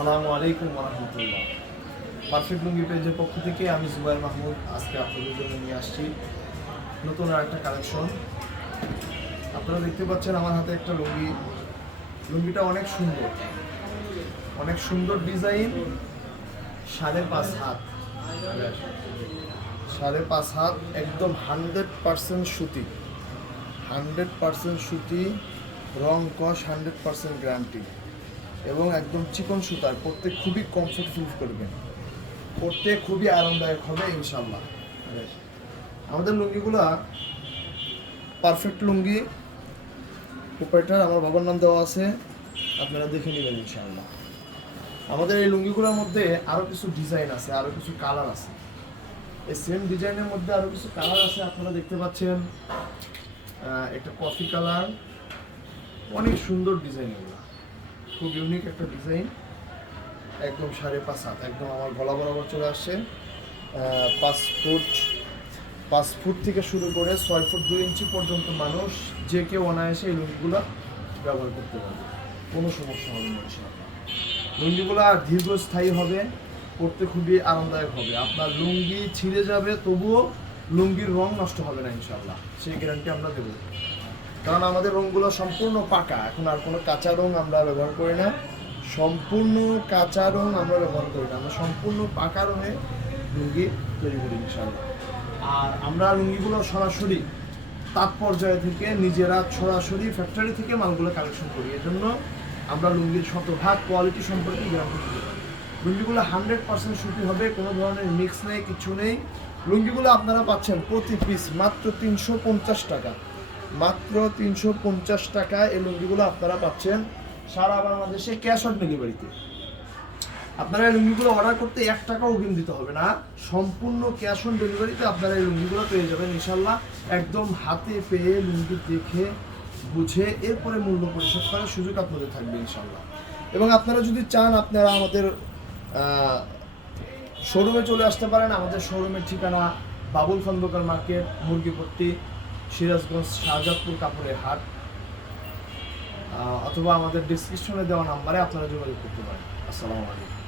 আসসালামু আলাইকুম ওয়া রাহমাতুল্লাহ। পারফেক্ট লুঙ্গি পেজের পক্ষ থেকে আমি জুবাইর মাহমুদ আজকে আপনাদের জন্য নিয়ে আসছি নতুন আর একটা কালেকশন। আপনারা দেখতে পাচ্ছেন আমার হাতে একটা লুঙ্গিটা অনেক সুন্দর ডিজাইন, 5.5 হাত একদম 100% সুতি, রং কস 100% গ্যারান্টি এবং একদম চিকন সুতার, পরতে খুবই কমফোর্ট ফিল করবেন, পরতে খুবই আরামদায়ক হবে ইনশাল্লাহ। আমাদের লুঙ্গিগুলা পারফেক্ট লুঙ্গি, প্রোপাইটার আমার বাবার নাম দেওয়া আছে, আপনারা দেখে নেবেন ইনশাল্লাহ। আমাদের এই লুঙ্গিগুলোর মধ্যে আরও কিছু ডিজাইন আছে, আরও কিছু কালার আছে। এই সেম ডিজাইনের মধ্যে আরও কিছু কালার আছে, আপনারা দেখতে পাচ্ছেন। একটা কফি কালার, অনেক সুন্দর ডিজাইন, এগুলো খুব ইউনিক একটা ডিজাইন। একদম 5.5 হাত, একদম আমার গলা বরাবর চলে আসছে। 5 ফুট থেকে শুরু করে 6 ফুট 2 ইঞ্চি পর্যন্ত মানুষ যে কেউ অনায়াসে এই লুঙ্গিগুলো ব্যবহার করতে পারবে, কোনো সমস্যা হবে না ইনশাআল্লাহ। লুঙ্গিগুলো দীর্ঘস্থায়ী হবে, পরতে খুবই আরামদায়ক হবে। আপনার লুঙ্গি ছিঁড়ে যাবে, তবুও লুঙ্গির রং নষ্ট হবে না ইনশাআল্লাহ, সেই গ্যারান্টি আমরা দেবো। কারণ আমাদের রঙগুলো সম্পূর্ণ পাকা, এখন আর কোনো কাঁচা রং আমরা ব্যবহার করি না, আমরা সম্পূর্ণ পাকা রঙে লুঙ্গি তৈরি করি ইনশাআল্লাহ। আর আমরা লুঙ্গিগুলো সরাসরি তাঁত পর্যায়ে থেকে নিজেরা সরাসরি ফ্যাক্টরি থেকে মালগুলো কালেকশন করি, এজন্য আমরা লুঙ্গির শতভাগ কোয়ালিটি সম্পর্কে গ্যারান্টি দিতে পারি। লুঙ্গিগুলো 100% সুতি হবে, কোনো ধরনের মিক্স নেই, কিছু নেই। লুঙ্গিগুলো আপনারা পাচ্ছেন প্রতি পিস মাত্র 350 টাকা, মাত্র 350 টাকা। এই লুঙ্গিগুলো আপনারা পাচ্ছেন সারা বাংলাদেশে ক্যাশ অন ডেলিভারিতে। আপনারা এই লুঙ্গিগুলো অর্ডার করতে 1 টাকাও অগ্রিম দিতে হবে না, সম্পূর্ণ ক্যাশ অন ডেলিভারিতে আপনারা এই লুঙ্গিগুলো পেয়ে যাবেন ইনশাল্লাহ। একদম হাতে পেয়ে লুঙ্গি দেখে বুঝে এরপরে মূল্য পরিশোধ করার সুযোগ আপনাদের থাকবে ইনশাল্লাহ। এবং আপনারা যদি চান, আপনারা আমাদের শোরুমে চলে আসতে পারেন। আমাদের শোরুমের ঠিকানা বাবুল খন্দকার মার্কেট, মুরগিপট্টি, সিরাজগঞ্জ, শাহজাদপুর কাপড়ের হাট, অথবা আমাদের ডিসক্রিপশনে দেওয়া নাম্বারে আপনারা যোগাযোগ করতে পারেন। আসসালামু আলাইকুম।